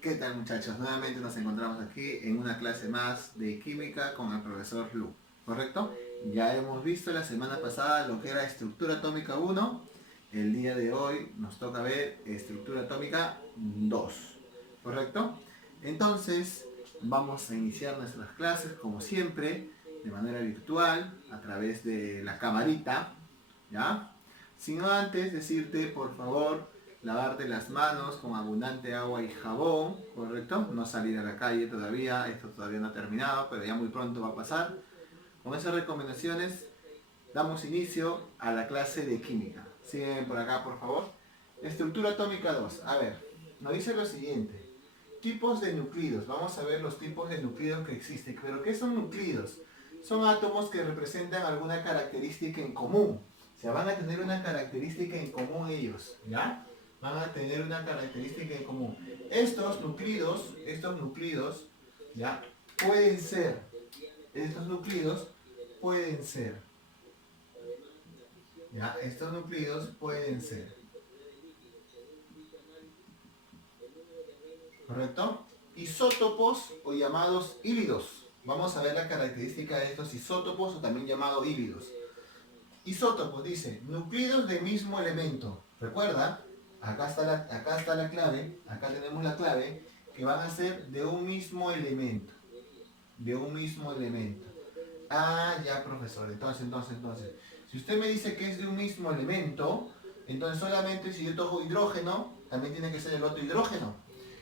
¿Qué tal, muchachos? Nuevamente nos encontramos aquí en una clase más de química con el profesor Lu, ¿correcto? Ya hemos visto la semana pasada lo que era estructura atómica 1. El día de hoy nos toca ver estructura atómica 2, ¿correcto? Entonces vamos a iniciar nuestras clases como siempre de manera virtual a través de la camarita, ¿ya? Sino antes decirte, por favor, lavarte las manos con abundante agua y jabón, ¿correcto? No salir a la calle todavía, esto todavía no ha terminado, pero ya muy pronto va a pasar. Con esas recomendaciones damos inicio a la clase de química. Siguen por acá, por favor. Estructura atómica 2. A ver, nos dice lo siguiente. Tipos de nucleidos. Vamos a ver los tipos de nucleidos que existen. ¿Pero qué son nucleidos? Son átomos que representan alguna característica en común. O sea, van a tener una característica en común ellos, ¿ya? Van a tener una característica en común. Estos nucleidos, ¿ya? Pueden ser, estos nucleidos pueden ser, ¿ya? Estos nucleidos pueden ser, ¿correcto? Isótopos o llamados híbridos. Vamos a ver la característica de estos isótopos o también llamados híbridos. Isótopos dice, nucleidos del mismo elemento. Recuerda, acá está la clave, acá tenemos la clave, que van a ser de un mismo elemento. De un mismo elemento. Ah, ya, profesor. Entonces. Si usted me dice que es de un mismo elemento, entonces solamente si yo tomo hidrógeno, también tiene que ser el otro hidrógeno.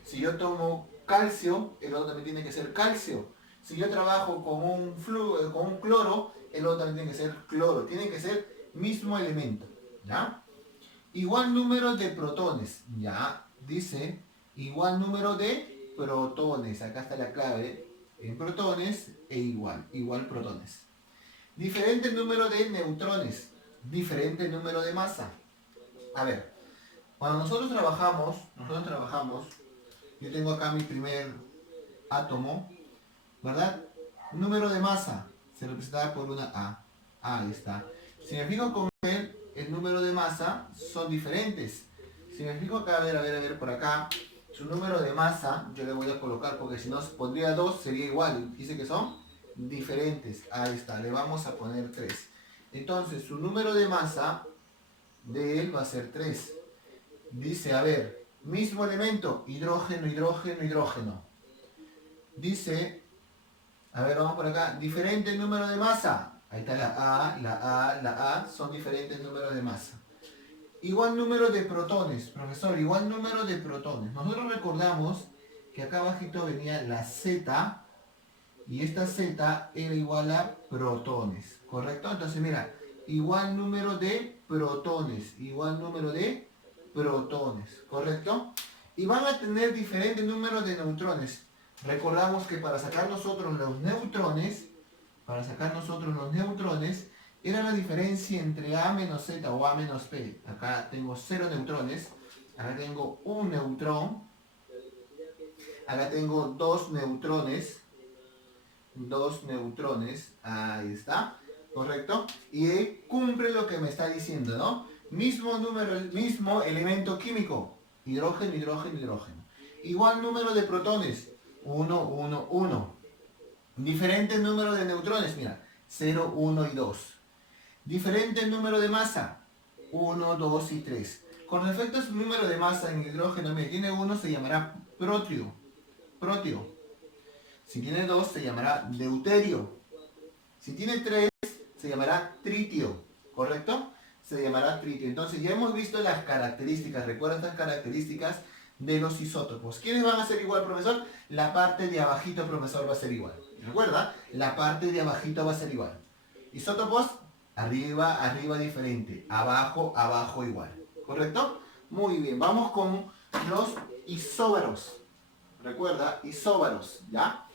Si yo tomo calcio, el otro también tiene que ser calcio. Si yo trabajo con un cloro, el otro también tiene que ser cloro. Tiene que ser mismo elemento, ¿ya? Igual número de protones, ya. Dice igual número de protones. Acá está la clave. En protones e igual protones. Diferente número de neutrones, diferente número de masa. A ver, cuando nosotros trabajamos, yo tengo acá mi primer átomo, ¿verdad? Número de masa se representa por una A. Ahí está. Si me fijo con él, el número de masa son diferentes. Si me fijo acá, a ver, por acá, su número de masa, yo le voy a colocar, porque si no pondría 2, sería igual. Dice que son diferentes. Ahí está, le vamos a poner 3. Entonces, su número de masa de él va a ser 3. Dice, a ver, mismo elemento, hidrógeno, hidrógeno. Dice, a ver, vamos por acá, diferente número de masa. Ahí está la A, son diferentes números de masa. Igual número de protones, profesor, igual número de protones. Nosotros recordamos que acá abajito venía la Z, y esta Z era igual a protones, ¿correcto? Entonces mira, igual número de protones, ¿correcto? Y van a tener diferentes números de neutrones. Recordamos que para sacar nosotros los neutrones, era la diferencia entre A menos Z o A menos P. Acá tengo 0 neutrones, acá tengo un neutrón, acá tengo dos neutrones, ahí está, ¿correcto? Y cumple lo que me está diciendo, ¿no? Mismo número, mismo elemento químico, hidrógeno. Igual número de protones, 1. Diferente número de neutrones, mira, 0, 1 y 2. Diferente número de masa, 1, 2 y 3. Con respecto a su número de masa en hidrógeno, mira, tiene 1, se llamará protio. Si tiene 2, se llamará deuterio. Si tiene 3, se llamará tritio. ¿Correcto? Se llamará tritio. Entonces ya hemos visto las características. Recuerda estas características de los isótopos. ¿Quiénes van a ser igual, profesor? La parte de abajito, profesor, va a ser igual. ¿Recuerda? La parte de abajito va a ser igual. Isótopos, arriba diferente. Abajo igual. ¿Correcto? Muy bien. Vamos con los isóbaros. Recuerda, isóbaros, ¿ya?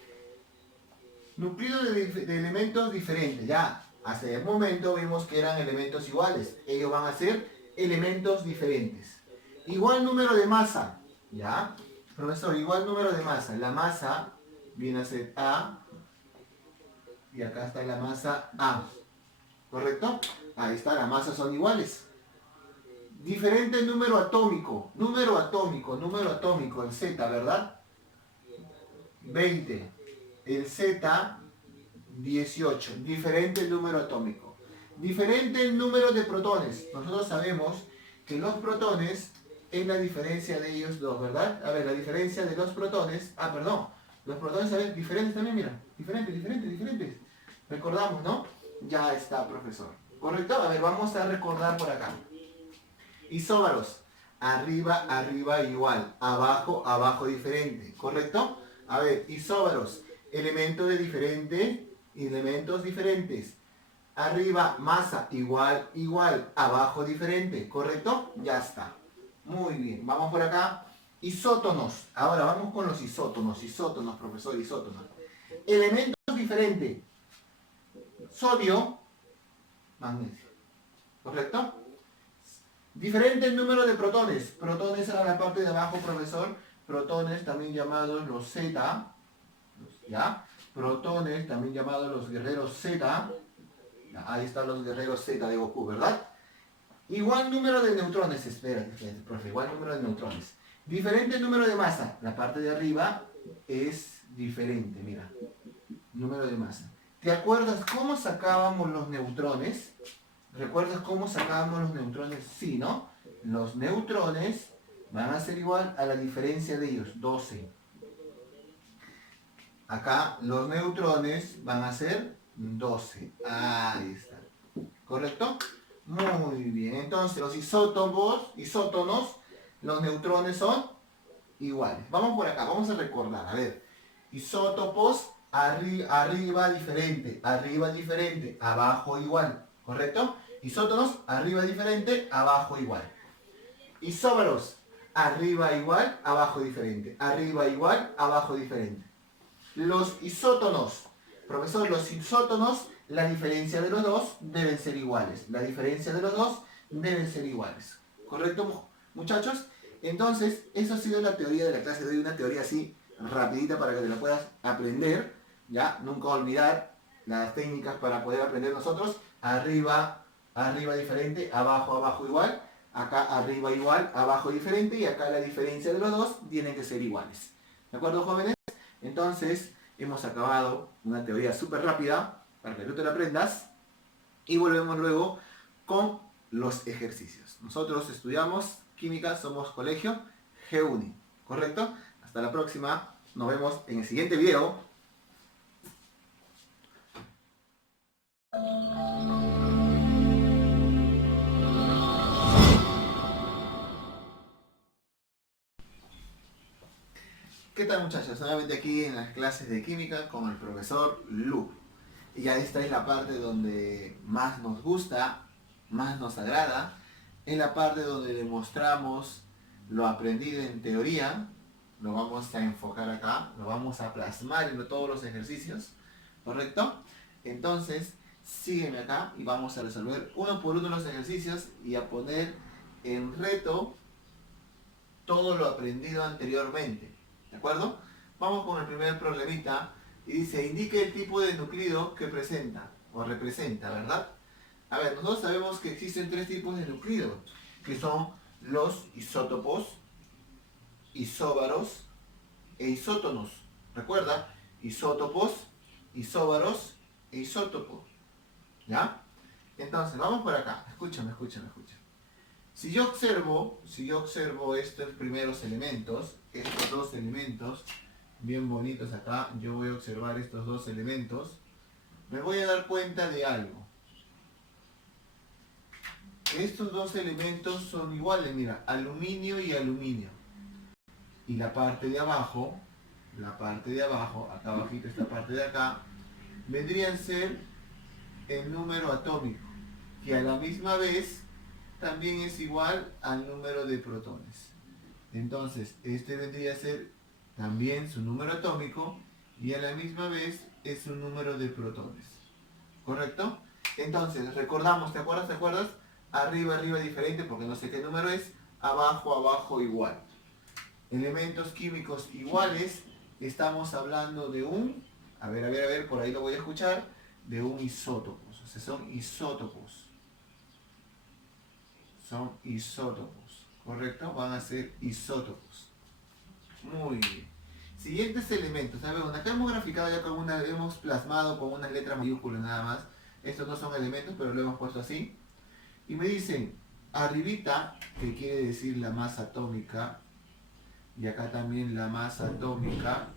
Nucleidos de elementos diferentes, ya. Hasta el momento vimos que eran elementos iguales. Ellos van a ser elementos diferentes. Igual número de masa, ¿ya? Profesor, igual número de masa. La masa viene a ser A y acá está la masa A. ¿Correcto? Ahí está, las masas son iguales. Diferente número atómico, el Z, ¿verdad? 20. El Z, 18. Diferente número atómico. Diferente el número de protones. Nosotros sabemos que los protones es la diferencia de ellos dos, ¿verdad? A ver, la diferencia de los protones... Ah, perdón. Los protones, a ver, diferentes también, mira. Diferentes. Recordamos, ¿no? Ya está, profesor. ¿Correcto? A ver, vamos a recordar por acá. Isóbaros. Arriba igual. Abajo diferente. ¿Correcto? A ver, isóbaros. Elementos diferentes. Arriba, masa, igual. Abajo, diferente. ¿Correcto? Ya está. Muy bien. Vamos por acá. Isótonos. Ahora vamos con los isótonos. Profesor, isótonos. Elementos diferentes. Sodio, magnesio. ¿Correcto? Diferente número de protones. Protones a la parte de abajo, profesor. Protones también llamados los Z. ¿Ya? Protones también llamados los guerreros Z. Ahí están los guerreros Z de Goku, ¿verdad? Igual número de neutrones, espérate, profe, igual número de neutrones. Diferente número de masa. La parte de arriba es diferente, mira. Número de masa. ¿Te acuerdas cómo sacábamos los neutrones? ¿Recuerdas cómo sacábamos los neutrones? Sí, ¿no? Los neutrones van a ser igual a la diferencia de ellos, 12. Acá los neutrones van a ser 12. Ahí está. ¿Correcto? Muy bien. Entonces, los isótonos, los neutrones son iguales. Vamos por acá, vamos a recordar. A ver. Isótopos, arriba diferente, abajo igual. ¿Correcto? Isótonos, arriba diferente, abajo igual. Isóbaros, arriba igual, abajo diferente. Arriba igual, abajo diferente. Los isótonos. Profesor, los isótonos, la diferencia de los dos deben ser iguales. ¿Correcto, muchachos? Entonces, eso ha sido la teoría de la clase de hoy. Una teoría así, rapidita para que te la puedas aprender. ¿Ya? Nunca olvidar las técnicas para poder aprender nosotros. Arriba diferente, abajo igual. Acá arriba igual, abajo diferente. Y acá la diferencia de los dos tienen que ser iguales. ¿De acuerdo, jóvenes? Entonces, hemos acabado una teoría súper rápida para que tú te la aprendas y volvemos luego con los ejercicios. Nosotros estudiamos química, somos colegio GUNI, ¿correcto? Hasta la próxima, nos vemos en el siguiente video. ¿Qué tal, muchachos? Nuevamente aquí en las clases de química con el profesor Lu. Y ya esta es la parte donde más nos gusta, más nos agrada. Es la parte donde demostramos lo aprendido en teoría. Lo vamos a enfocar acá, lo vamos a plasmar en todos los ejercicios. ¿Correcto? Entonces, sígueme acá y vamos a resolver uno por uno los ejercicios y a poner en reto todo lo aprendido anteriormente. ¿De acuerdo? Vamos con el primer problemita y dice, indique el tipo de núcleo que presenta o representa, ¿verdad? A ver, nosotros sabemos que existen tres tipos de núcleos, que son los isótopos, isóbaros e isótonos. ¿Recuerda? Isótopos, isóbaros e isótopos. ¿Ya? Entonces, vamos por acá. Escúchame. Si yo observo estos primeros elementos, estos dos elementos, bien bonitos acá, yo voy a observar estos dos elementos, me voy a dar cuenta de algo. Estos dos elementos son iguales, mira, aluminio y aluminio. Y la parte de abajo, acá abajito, esta parte de acá, vendrían a ser el número atómico, que a la misma vez también es igual al número de protones. Entonces, este vendría a ser también su número atómico y a la misma vez es su número de protones. ¿Correcto? Entonces, recordamos, ¿te acuerdas? Arriba diferente porque no sé qué número es, abajo igual. Elementos químicos iguales, estamos hablando de un, a ver, por ahí lo voy a escuchar, de un isótopo. O sea, son isótopos. Son isótopos. ¿Correcto? Van a ser isótopos. Muy bien. Siguientes elementos. A ver, acá hemos graficado ya con una, hemos plasmado con una letra mayúscula nada más. Estos no son elementos, pero lo hemos puesto así. Y me dicen, arribita, que quiere decir la masa atómica, y acá también la masa atómica,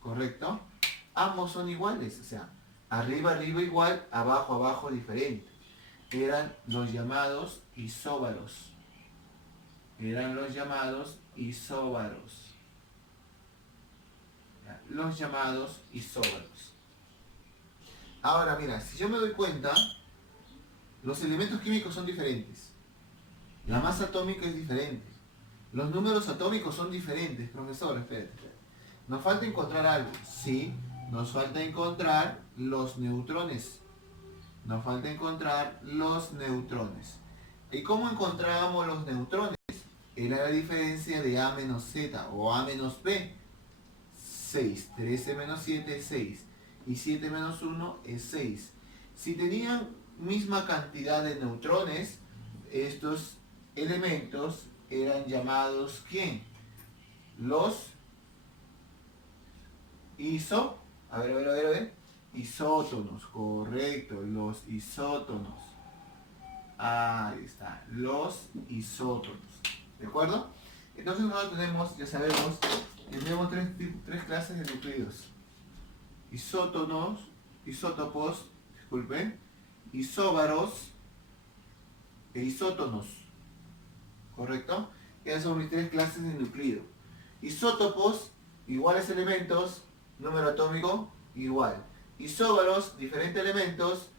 ¿correcto? Ambos son iguales, o sea, arriba, arriba igual, abajo, abajo diferente. Eran los llamados isóbaros. Eran los llamados isóbaros. Los llamados isóbaros. Ahora mira, si yo me doy cuenta, los elementos químicos son diferentes. La masa atómica es diferente. Los números atómicos son diferentes, profesor, espérate. Nos falta encontrar algo. Sí, nos falta encontrar los neutrones. Nos falta encontrar los neutrones. ¿Y cómo encontrábamos los neutrones? Era la diferencia de A menos Z o A menos B. 6, 13 menos 7 es 6 y 7 menos 1 es 6. Si tenían misma cantidad de neutrones, estos elementos eran llamados ¿quién? Los a ver, isótonos, correcto, los isótonos. Ahí está, los isótonos. ¿De acuerdo? Entonces nosotros tenemos, ya sabemos, tenemos tres clases de nucleidos. Isótopos, disculpen, isóbaros e isótonos. ¿Correcto? Esas son mis tres clases de nucleido. Isótopos, iguales elementos, número atómico, igual. Isóbaros, diferentes elementos,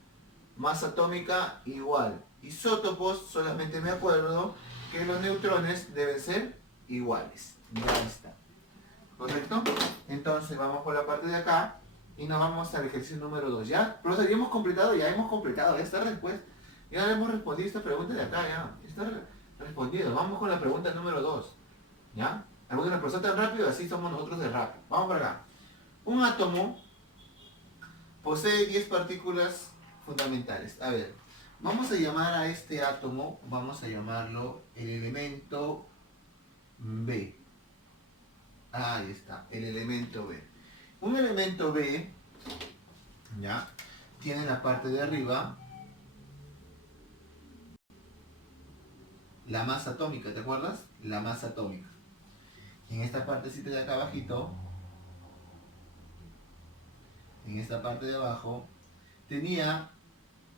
masa atómica, igual. Isótopos, solamente me acuerdo que los neutrones deben ser iguales. Ya está. ¿Correcto? Entonces vamos por la parte de acá y nos vamos al ejercicio número 2. ¿Ya? Profesor, ya hemos completado esta respuesta. Ya le hemos respondido esta pregunta de acá, ya. Está respondido. Vamos con la pregunta número 2. ¿Ya? Algunos profesor tan rápido, así somos nosotros de rápido. Vamos por acá. Un átomo posee 10 partículas fundamentales. A ver, vamos a llamar a este átomo, vamos a llamarlo el elemento B. Ahí está, el elemento B. Un elemento B, ¿ya? Tiene la parte de arriba la masa atómica, ¿te acuerdas? La masa atómica. En esta partecita de acá abajito, en esta parte de abajo, tenía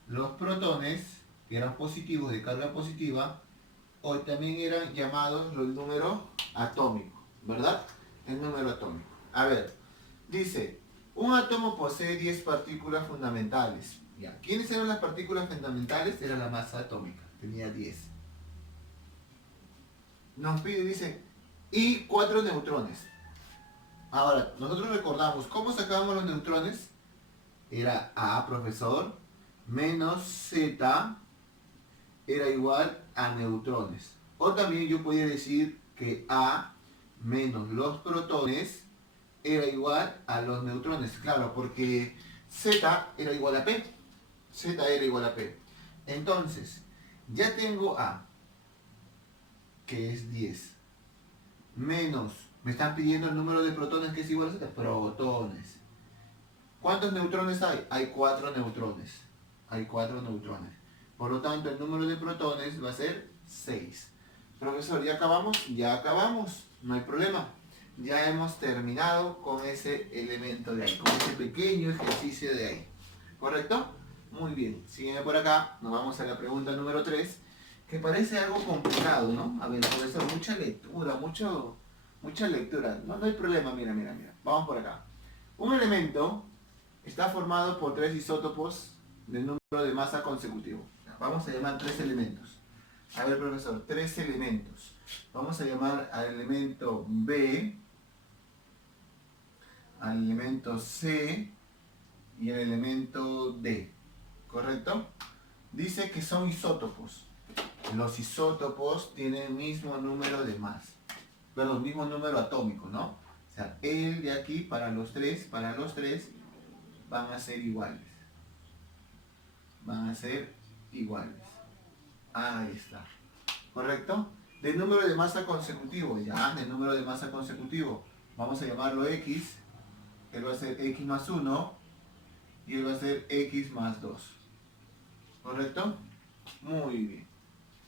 los protones, que eran positivos, de carga positiva, o también eran llamados el número atómico, ¿verdad? El número atómico. A ver, dice, un átomo posee 10 partículas fundamentales. ¿Ya? ¿Quiénes eran las partículas fundamentales? Era la masa atómica, tenía 10. Nos pide, dice, y 4 neutrones. Ahora, nosotros recordamos, ¿cómo sacábamos los neutrones? Era A, profesor, menos Z era igual a neutrones. O también yo podía decir que A menos los protones era igual a los neutrones. Claro, porque Z era igual a P. Z era igual a P. Entonces, ya tengo A, que es 10, menos, me están pidiendo el número de protones que es igual a Z. Protones. ¿Cuántos neutrones hay? Hay 4 neutrones. Hay 4 neutrones. Por lo tanto, el número de protones va a ser 6. Profesor, ¿ya acabamos? Ya acabamos. No hay problema. Ya hemos terminado con ese elemento de ahí, con ese pequeño ejercicio de ahí. ¿Correcto? Muy bien. Sígueme por acá. Nos vamos a la pregunta número 3, que parece algo complicado, ¿no? A ver, profesor, mucha lectura, mucha lectura. No, no hay problema, mira. Vamos por acá. Un elemento está formado por 3 isótopos de número de masa consecutivo. Vamos a llamar 3 elementos. A ver, profesor, 3 elementos. Vamos a llamar al elemento B, al elemento C y al elemento D. ¿Correcto? Dice que son isótopos. Los isótopos tienen el mismo número de masa. Perdón, mismo número atómico, ¿no? O sea, el de aquí para los tres van a ser iguales. van a ser iguales. Ahí está. ¿Correcto? Del número de masa consecutivo, ya, del número de masa consecutivo. Vamos a llamarlo X. Él va a ser X más 1 y él va a ser X más 2. ¿Correcto? Muy bien.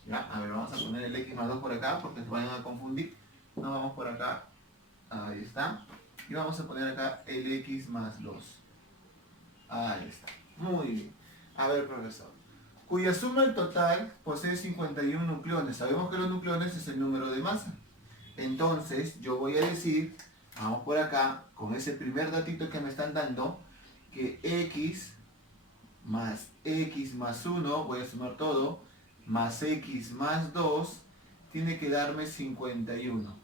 Ya, a ver, vamos a poner el X más 2 por acá porque se vayan a confundir. No, vamos por acá. Ahí está. Y vamos a poner acá el X más 2. Ahí está. Muy bien. A ver, profesor. Cuya suma en total posee 51 nucleones. Sabemos que los nucleones es el número de masa. Entonces, yo voy a decir, vamos por acá, con ese primer datito que me están dando, que X más 1, voy a sumar todo, más X más 2, tiene que darme 51.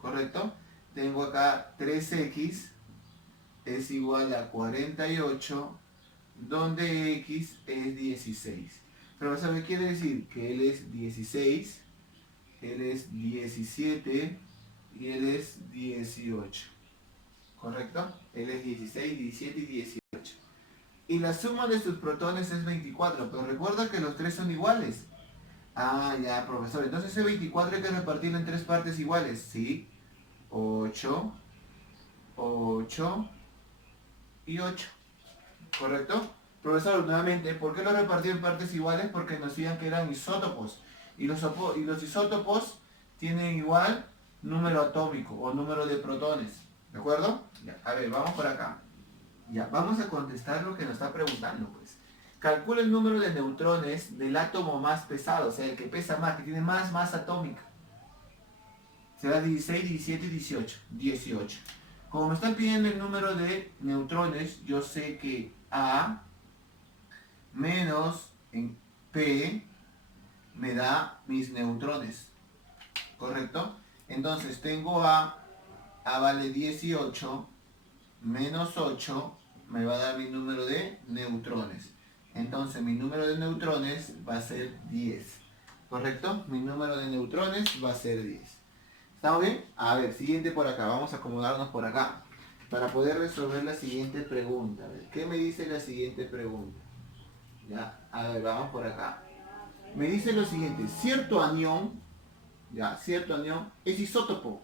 ¿Correcto? Tengo acá 3X es igual a 48, donde X es 16. Pero ¿sabe qué quiere decir? Que él es 16, él es 17 y él es 18. ¿Correcto? Él es 16, 17 y 18. Y la suma de sus protones es 24, pero recuerda que los tres son iguales. Ah, ya, profesor. Entonces ese 24 hay que repartirlo en tres partes iguales. Sí. 8, 8 y 8. ¿Correcto? Profesor, nuevamente, ¿por qué lo repartí en partes iguales? Porque nos decían que eran isótopos. Y los isótopos tienen igual número atómico o número de protones. ¿De acuerdo? Ya, a ver, vamos por acá. Ya, vamos a contestar lo que nos está preguntando, pues. Calcula el número de neutrones del átomo más pesado, o sea, el que pesa más, que tiene más masa atómica. Será 16, 17 y 18. 18. Como me están pidiendo el número de neutrones, yo sé que A menos en P me da mis neutrones. ¿Correcto? Entonces tengo A vale 18, menos 8 me va a dar mi número de neutrones. Entonces mi número de neutrones va a ser 10. ¿Correcto? Mi número de neutrones va a ser 10. ¿Estamos bien? A ver, siguiente por acá. Vamos a acomodarnos por acá para poder resolver la siguiente pregunta. A ver, ¿qué me dice la siguiente pregunta? Ya, a ver, vamos por acá. Me dice lo siguiente: cierto anión, ya, cierto anión es isótopo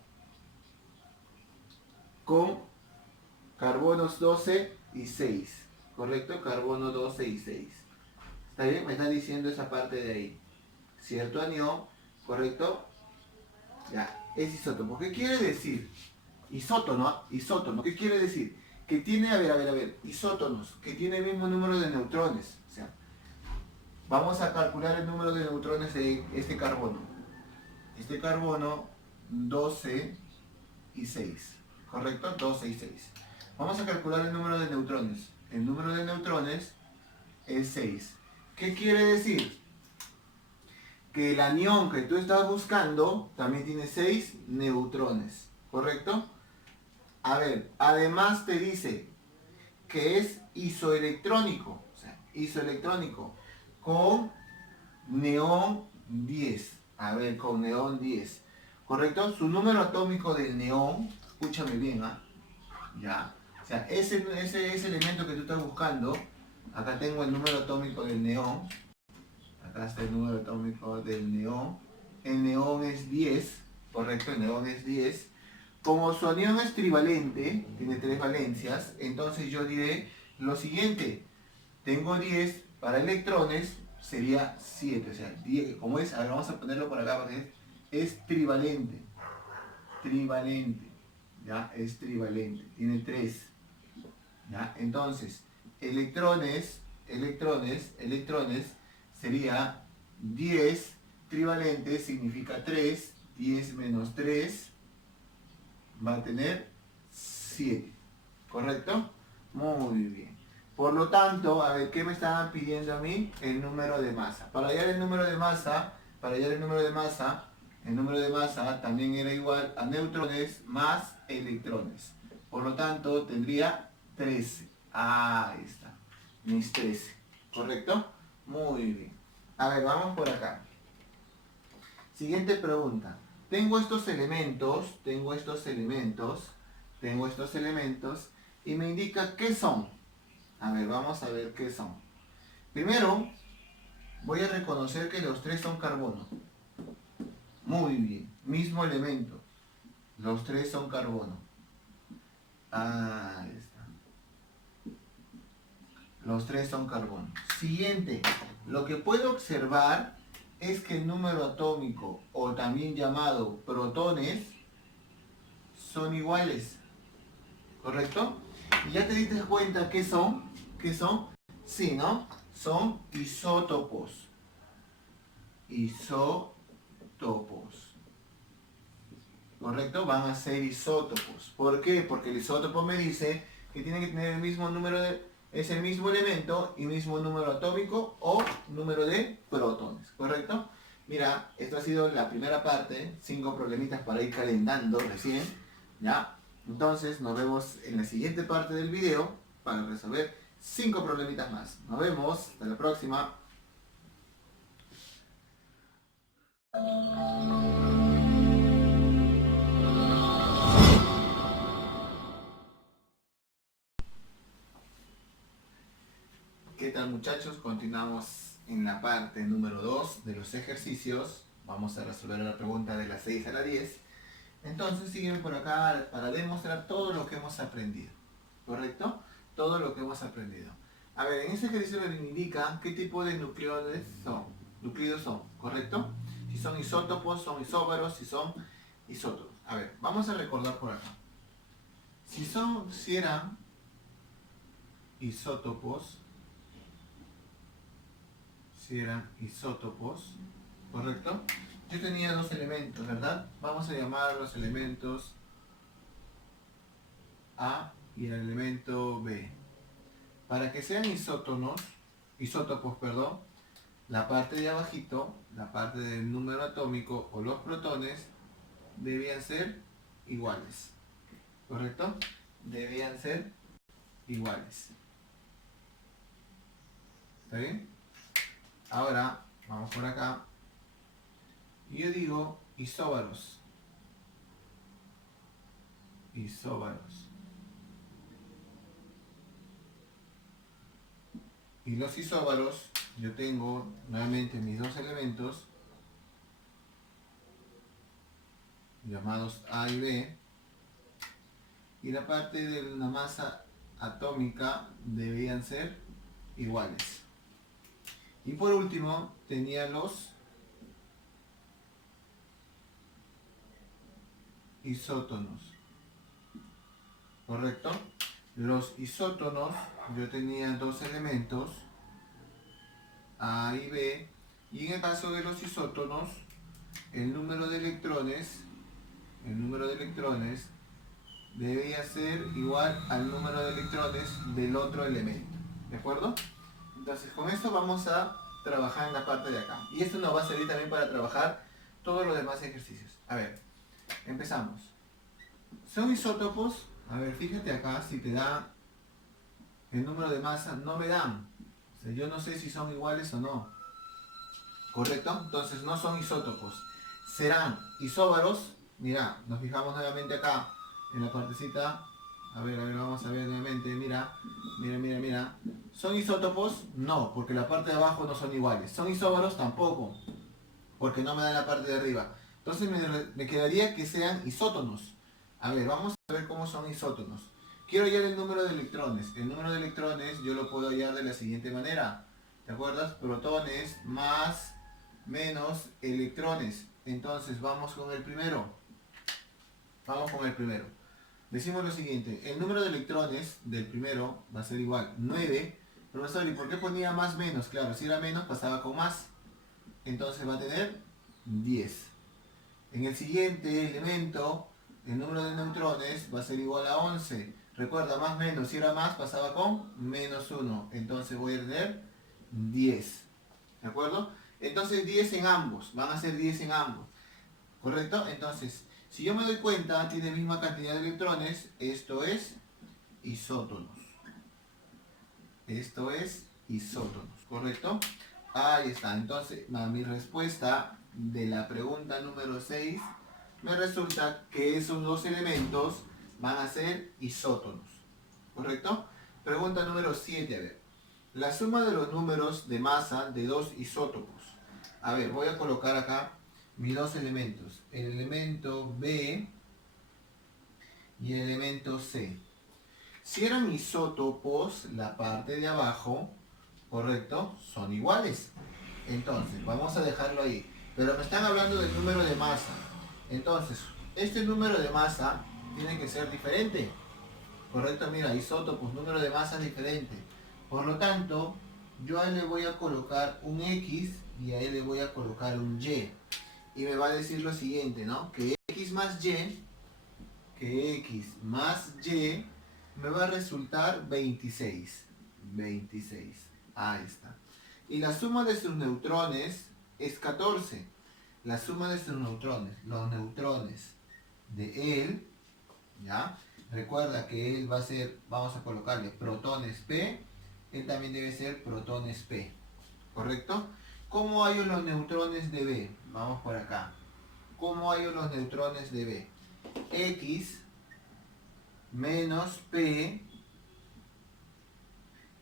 con carbonos 12 y 6. ¿Correcto? Carbono 12 y 6. ¿Está bien? Me están diciendo esa parte de ahí. Cierto anión, ¿correcto? Ya, es isótopo. ¿Qué quiere decir? Isótono. ¿Qué quiere decir? Que tiene, a ver, isótonos, que tiene el mismo número de neutrones. O sea, vamos a calcular el número de neutrones de este carbono. Este carbono, 12 y 6. ¿Correcto? 12 y 6. Vamos a calcular el número de neutrones. El número de neutrones es 6. ¿Qué quiere decir? Que el anión que tú estás buscando también tiene 6 neutrones. ¿Correcto? A ver, además te dice que es isoelectrónico. O sea, isoelectrónico con neón 10. A ver, con neón 10. ¿Correcto? Su número atómico del neón, escúchame bien, ¿ah? Ya. O sea, ese elemento que tú estás buscando, acá tengo el número atómico del neón. Acá está el número atómico del neón. El neón es 10, correcto, el neón es 10. Como su anión es trivalente, tiene 3 valencias, entonces yo diré lo siguiente. Tengo 10 para electrones, sería 7. O sea, 10, como es, ahora vamos a ponerlo por acá porque es trivalente. Trivalente, ¿ya? Es trivalente, tiene 3. ¿Ya? Entonces, electrones sería 10 trivalente, significa 3, 10 menos 3 va a tener 7, ¿correcto? Muy bien. Por lo tanto, a ver, ¿qué me estaban pidiendo a mí? El número de masa. Para hallar el número de masa, el número de masa también era igual a neutrones más electrones. Por lo tanto, tendría 13. Ahí está. Mis 13. ¿Correcto? Muy bien. A ver, vamos por acá. Siguiente pregunta. Tengo estos elementos y me indica qué son. A ver, vamos a ver qué son. Primero, voy a reconocer que los tres son carbono. Muy bien, mismo elemento. Los tres son carbono. Ahí está. Los tres son carbono. Siguiente, lo que puedo observar es que el número atómico, o también llamado protones, son iguales. ¿Correcto? Y ya te diste cuenta que son, sí, ¿no? Son isótopos. Isótopos. ¿Correcto? Van a ser isótopos. ¿Por qué? Porque el isótopo me dice que tiene que tener el mismo número de, es el mismo elemento y mismo número atómico o número de protones. ¿Correcto? Mira, esto ha sido la primera parte, 5 problemitas para ir calentando recién, ¿ya? Entonces nos vemos en la siguiente parte del video para resolver 5 problemitas más. Nos vemos, hasta la próxima. ¿Qué tal, muchachos? Continuamos en la parte número 2 de los ejercicios. Vamos a resolver la pregunta de las 6 a la 10. Entonces sígueme por acá para demostrar todo lo que hemos aprendido. ¿Correcto? Todo lo que hemos aprendido. A ver, en este ejercicio me indica qué tipo de núcleos son, ¿correcto? Si son isótopos, son isóbaros, si son isótopos. A ver, vamos a recordar por acá. Si eran isótopos, ¿correcto? Yo tenía dos elementos, ¿verdad? Vamos a llamar los elementos A y el elemento B. Para que sean isótopos, la parte de abajito, la parte del número atómico o los protones, debían ser iguales. ¿Correcto? Debían ser iguales. ¿Está bien? Ahora, vamos por acá. Y yo digo isóbaros. Y los isóbaros, yo tengo nuevamente mis dos elementos llamados A y B, y la parte de la masa atómica debían ser iguales. Y por último tenía los isótonos. ¿Correcto? Los isótonos, yo tenía dos elementos, A y B, y en el caso de los isótonos, el número de electrones debía ser igual al número de electrones del otro elemento. ¿De acuerdo? Entonces con esto vamos a trabajar en la parte de acá. Y esto nos va a servir también para trabajar todos los demás ejercicios. A ver, empezamos. ¿Son isótopos? A ver, fíjate acá, si te da el número de masa, no me dan. O sea, yo no sé si son iguales o no. ¿Correcto? Entonces no son isótopos. Serán isóbaros. Mira, nos fijamos nuevamente acá en la partecita. A ver, vamos a ver nuevamente. Mira. ¿Son isótopos? No, porque la parte de abajo no son iguales. ¿Son isóbaros? Tampoco, porque no me dan la parte de arriba. Entonces me quedaría que sean isótonos. A ver, vamos a ver cómo son isótonos. Quiero hallar el número de electrones. El número de electrones yo lo puedo hallar de la siguiente manera. ¿Te acuerdas? Protones más menos electrones. Entonces vamos con el primero. Decimos lo siguiente. El número de electrones del primero va a ser igual 9. Profesor, ¿y por qué ponía más menos? Claro, si era menos pasaba con más. Entonces va a tener 10. En el siguiente elemento, el número de neutrones va a ser igual a 11. Recuerda, más menos, si era más pasaba con menos 1. Entonces voy a tener 10. ¿De acuerdo? Entonces 10 en ambos. Van a ser 10 en ambos. ¿Correcto? Entonces, si yo me doy cuenta, tiene misma cantidad de electrones. Esto es isótonos. ¿Correcto? Ahí está. Entonces, mi respuesta de la pregunta número 6 me resulta que esos dos elementos van a ser isótonos. ¿Correcto? Pregunta número 7, a ver. La suma de los números de masa de dos isótopos. A ver, voy a colocar acá mis dos elementos. El elemento B y el elemento C. Si eran isótopos, la parte de abajo, correcto, son iguales. Entonces, vamos a dejarlo ahí. Pero me están hablando del número de masa. Entonces, este número de masa tiene que ser diferente. Correcto, mira, isótopos, número de masa diferente. Por lo tanto, yo a él le voy a colocar un X y a él le voy a colocar un Y. Y me va a decir lo siguiente, ¿no? Que X más Y me va a resultar 26. 26. Ahí está. Y la suma de sus neutrones es 14. La suma de sus neutrones, los neutrones de él, ¿ya? Recuerda que él va a ser, vamos a colocarle protones P, él también debe ser protones P, ¿correcto? ¿Cómo hallo los neutrones de B? Vamos por acá. ¿Cómo hallo los neutrones de B? X menos P,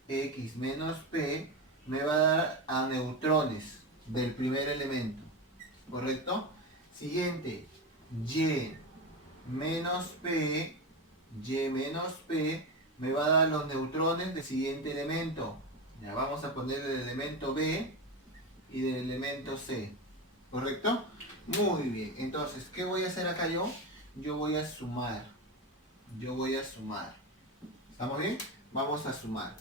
X menos P me va a dar a neutrones del primer elemento, ¿correcto? Siguiente, Y menos P, Y menos P me va a dar los neutrones del siguiente elemento. Ya vamos a poner el elemento B y del elemento C, ¿correcto? Muy bien, entonces, ¿qué voy a hacer acá yo? Yo voy a sumar. ¿Estamos bien? Vamos a sumar.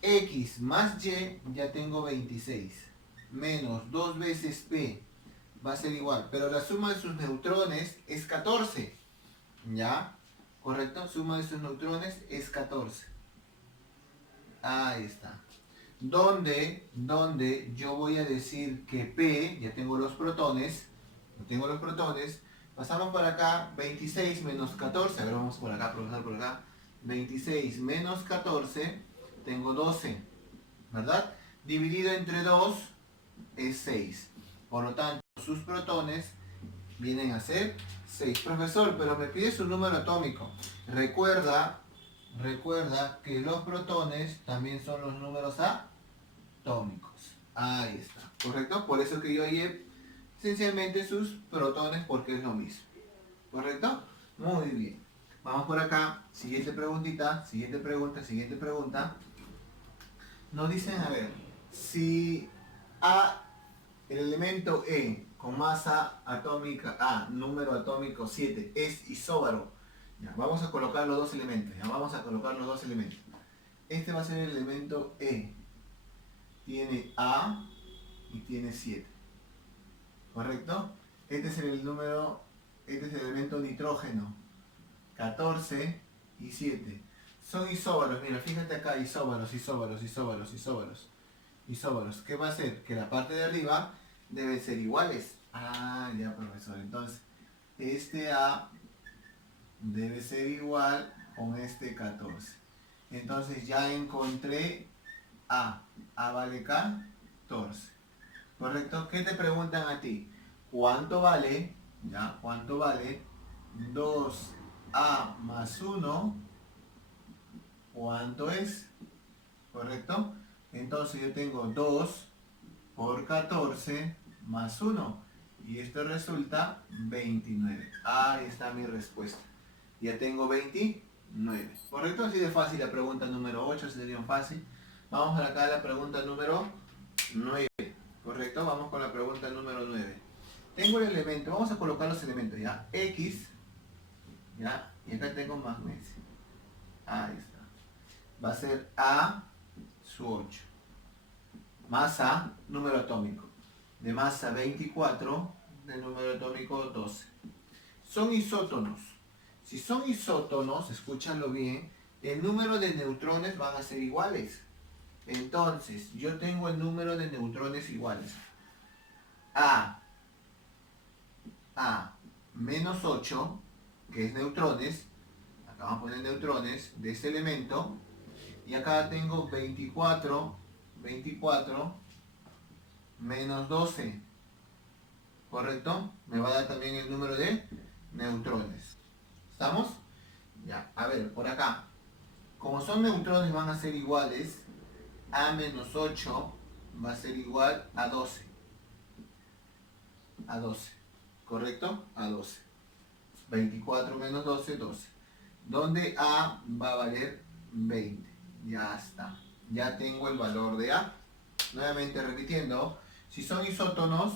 X más Y, ya tengo 26. Menos 2 veces P, va a ser igual. Pero la suma de sus neutrones es 14. ¿Ya? ¿Correcto? Suma de sus neutrones es 14. Ahí está. Donde yo voy a decir que P, ya tengo los protones, pasamos por acá, 26 menos 14, a ver, vamos por acá, profesor, por acá, 26 menos 14, tengo 12, ¿verdad? Dividido entre 2 es 6, por lo tanto, sus protones vienen a ser 6. Profesor, pero me pide su número atómico. Recuerda que los protones también son los números atómicos. Ahí está, ¿correcto? Por eso que yo hallé esencialmente sus protones porque es lo mismo. ¿Correcto? Muy bien. Vamos por acá. Siguiente preguntita. Siguiente pregunta. Nos dicen, a ver, si el elemento E con masa atómica A, número atómico 7, es isóbaro. Ya, vamos a colocar los dos elementos. Este va a ser el elemento E. Tiene A y tiene 7. ¿Correcto? Este es el elemento nitrógeno. 14 y 7. Son isóbaros, mira, fíjate acá, isóbaros. ¿Qué va a hacer? Que la parte de arriba deben ser iguales. Ah, ya, profesor. Entonces, este A debe ser igual con este 14. Entonces ya encontré A. A vale 14. ¿Correcto? ¿Qué te preguntan a ti? ¿Cuánto vale? ¿Ya? ¿Cuánto vale 2A más 1? ¿Cuánto es? ¿Correcto? Entonces yo tengo 2 por 14 más 1. Y esto resulta 29. Ahí está mi respuesta. Ya tengo 29. ¿Correcto? Así de fácil la pregunta número 8. Sería fácil. Vamos acá a la pregunta número 9. ¿Correcto? Vamos con la pregunta número 9. Tengo el elemento. Vamos a colocar los elementos, ¿ya? X. ¿Ya? Y acá tengo magnesio. Ahí está. Va a ser A su 8. Masa, número atómico. De masa 24, de número atómico 12. Son isótonos. Si son isótonos, escúchalo bien, el número de neutrones van a ser iguales. Entonces, yo tengo el número de neutrones iguales. A menos 8, que es neutrones. Acá vamos a poner neutrones de este elemento. Y acá tengo 24 menos 12. ¿Correcto? Me va a dar también el número de neutrones. ¿Estamos? Ya, a ver, por acá. Como son neutrones van a ser iguales, A menos 8 va a ser igual a 12. A 12. ¿Correcto? A 12. 24 menos 12, 12. Donde A va a valer 20. Ya está. Ya tengo el valor de A. Nuevamente repitiendo, si son isótonos,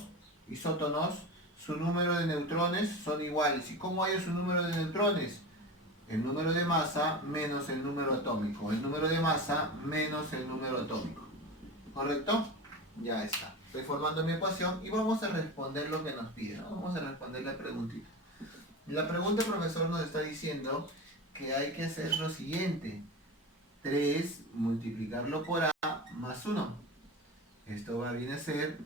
su número de neutrones son iguales. ¿Y cómo hay su número de neutrones? El número de masa menos el número atómico. El número de masa menos el número atómico. ¿Correcto? Ya está. Estoy formando mi ecuación y vamos a responder lo que nos pide, ¿no? Vamos a responder la preguntita. La pregunta, profesor, nos está diciendo que hay que hacer lo siguiente. 3 multiplicarlo por A más 1. Esto va a venir a ser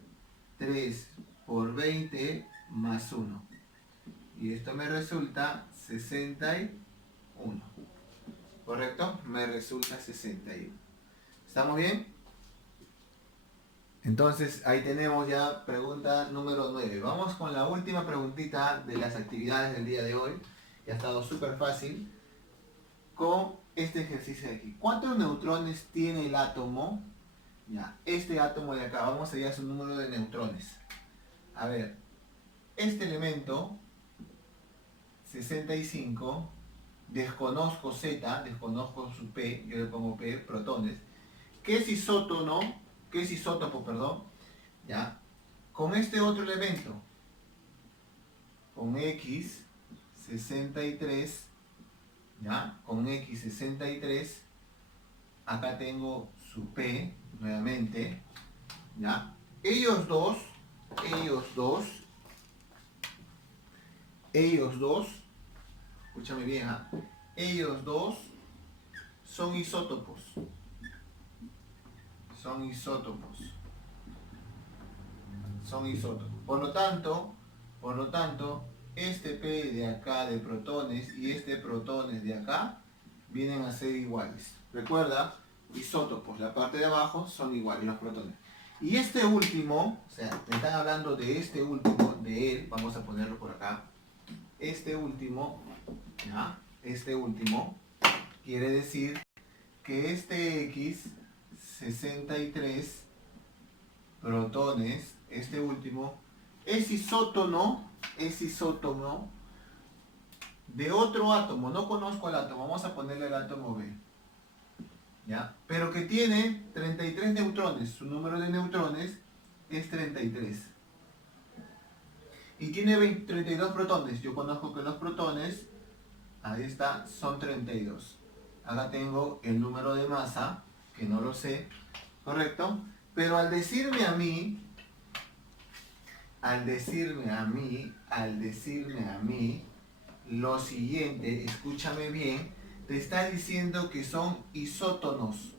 3 por 20 más 1. Y esto me resulta 61. ¿Correcto? Me resulta 61. ¿Estamos bien? Entonces ahí tenemos ya pregunta número 9. Vamos con la última preguntita de las actividades del día de hoy. Que ha estado súper fácil. Con este ejercicio de aquí. ¿Cuántos neutrones tiene el átomo? Ya, este átomo de acá. Vamos a hallar su número de neutrones. A ver, este elemento 65, desconozco Z, desconozco su P, yo le pongo P, protones. ¿Qué es isótono? ¿Qué es isótopo, perdón? ¿Ya? Con este otro elemento, con X, 63, ¿ya? Con X, 63, acá tengo su P, nuevamente, ¿ya? Ellos dos, escúchame bien, ¿ah? Ellos dos son isótopos. Son isótopos. Por lo tanto, este P de acá de protones y este protones de acá vienen a ser iguales. Recuerda, isótopos, la parte de abajo son iguales los protones. Y este último, o sea, me están hablando de este último, de él, vamos a ponerlo por acá. Este último, ¿ya? Este último quiere decir que este X, 63 protones, este último, es isótono de otro átomo. No conozco el átomo, vamos a ponerle el átomo B. ¿Ya? Pero que tiene 33 neutrones, su número de neutrones es 33. Y tiene 32 protones, yo conozco que los protones, ahí está, son 32. Acá tengo el número de masa, que no lo sé, ¿correcto? Pero al decirme a mí, lo siguiente, escúchame bien, te está diciendo que son isótonos.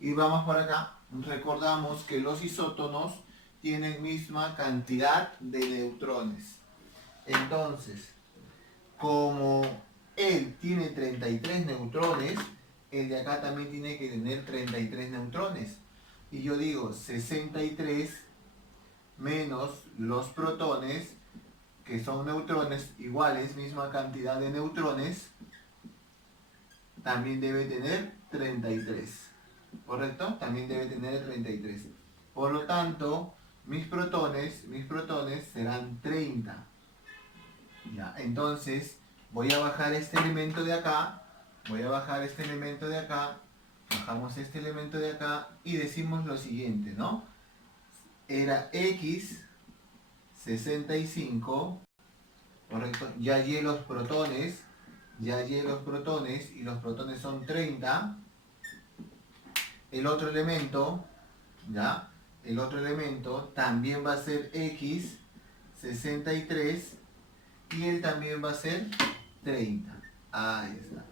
Y vamos por acá, recordamos que los isótonos tienen misma cantidad de neutrones. Entonces, como él tiene 33 neutrones, el de acá también tiene que tener 33 neutrones. Y yo digo 63 menos los protones, que son neutrones iguales, misma cantidad de neutrones, también debe tener 33. ¿Correcto? También debe tener 33. Por lo tanto, mis protones serán 30. Ya, entonces voy a bajar este elemento de acá, bajamos este elemento de acá y decimos lo siguiente, ¿no? Era X 65, correcto, ya hallé los protones y los protones son 30. El otro elemento, ¿ya? El otro elemento también va a ser X 63 y él también va a ser 30. Ahí está.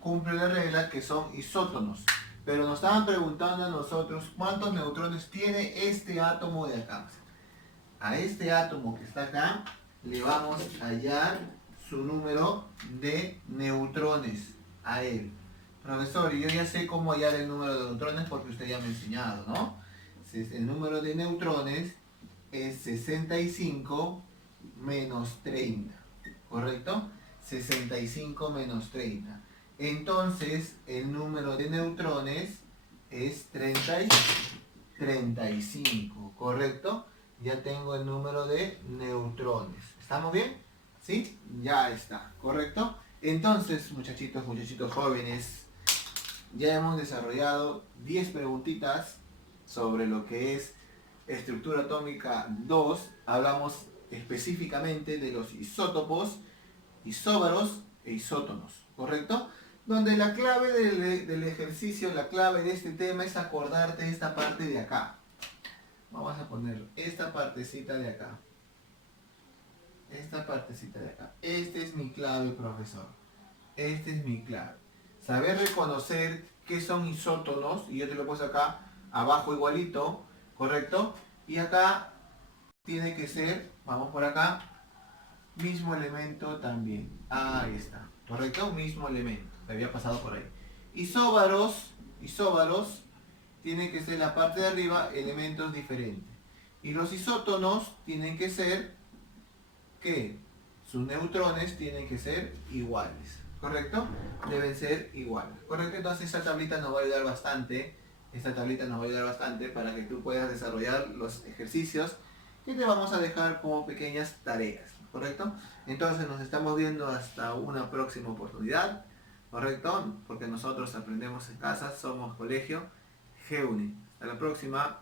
Cumple la regla que son isótonos. Pero nos estaban preguntando a nosotros cuántos neutrones tiene este átomo de acá. A este átomo que está acá le vamos a hallar su número de neutrones a él. Profesor, yo ya sé cómo hallar el número de neutrones porque usted ya me ha enseñado, ¿no? El número de neutrones es 65 menos 30, ¿correcto? 65 menos 30. Entonces el número de neutrones es 35, ¿correcto? Ya tengo el número de neutrones. ¿Estamos bien? ¿Sí? Ya está, ¿correcto? Entonces, muchachitos jóvenes, ya hemos desarrollado 10 preguntitas sobre lo que es estructura atómica 2. Hablamos específicamente de los isótopos, isóbaros e isótonos, ¿correcto? Donde la clave del ejercicio, la clave de este tema es acordarte esta parte de acá. Vamos a poner esta partecita de acá. Esta partecita de acá. Este es mi clave, profesor. Este es mi clave. Saber reconocer qué son isótonos, y yo te lo he puesto acá abajo igualito, ¿correcto? Y acá tiene que ser, vamos por acá, mismo elemento también. Ahí está, ¿correcto? Mismo elemento. Me había pasado por ahí. Isóbaros, tienen que ser la parte de arriba elementos diferentes. Y los isótonos tienen que ser que sus neutrones tienen que ser iguales, ¿correcto? Deben ser iguales, ¿correcto? Entonces esta tablita nos va a ayudar bastante. Esta tablita nos va a ayudar bastante para que tú puedas desarrollar los ejercicios que te vamos a dejar como pequeñas tareas, ¿correcto? Entonces nos estamos viendo hasta una próxima oportunidad, ¿correcto? Porque nosotros aprendemos en casa, somos Colegio GUNI. Hasta la próxima.